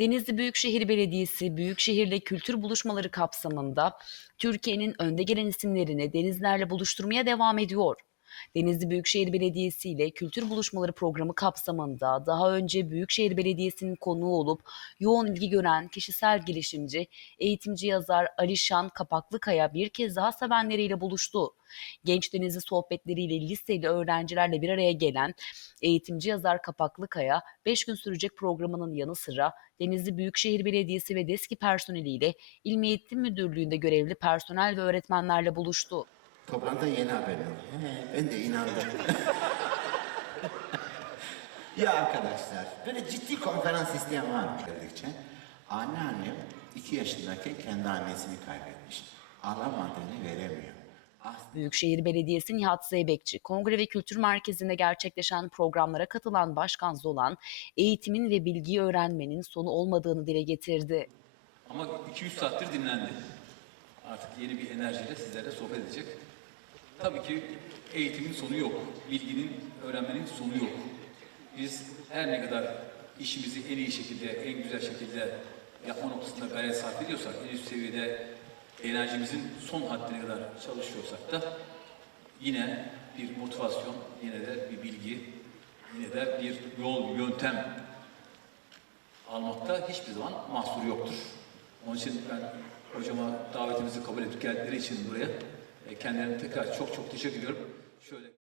Denizli Büyükşehir Belediyesi Büyükşehir'le kültür buluşmaları kapsamında Türkiye'nin önde gelen isimlerini denizlerle buluşturmaya devam ediyor. Denizli Büyükşehir Belediyesi ile Kültür Buluşmaları programı kapsamında daha önce Büyükşehir Belediyesi'nin konuğu olup yoğun ilgi gören kişisel gelişimci, eğitimci yazar Alişan Kapaklıkaya bir kez daha sevenleriyle buluştu. Genç Denizli sohbetleriyle liseli öğrencilerle bir araya gelen eğitimci yazar Kapaklıkaya 5 gün sürecek programının yanı sıra Denizli Büyükşehir Belediyesi ve DESKİ personeliyle İl Eğitim Müdürlüğü'nde görevli personel ve öğretmenlerle buluştu. Toplantıda yeni haber yok. He, ben de inandım. ya arkadaşlar, böyle ciddi konferans isteyen var mı? Dedikçe, anneannem iki yaşındayken kendi annesini kaybetmiş. Alamadığını veremiyor. Büyükşehir Belediyesi Nihat Zeybekçi, Kongre ve Kültür Merkezi'nde gerçekleşen programlara katılan Başkan Zolan, eğitimin ve bilgiyi öğrenmenin sonu olmadığını dile getirdi. Ama 200 saattir dinlendi. Artık yeni bir enerjiyle sizlerle sohbet edecek. Tabii ki eğitimin sonu yok. Bilginin, öğrenmenin sonu yok. Biz her ne kadar işimizi en iyi şekilde, en güzel şekilde yapma noktasında gayret sarf ediyorsak, en üst seviyede enerjimizin son haddine kadar çalışıyorsak da yine bir motivasyon, yine de bir bilgi, yine de bir yol, yöntem almakta hiçbir zaman mahsur yoktur. Onun için ben hocama davetimizi kabul edip geldikleri için buraya Kendilerine tekrar çok çok teşekkür ediyorum. Şöyle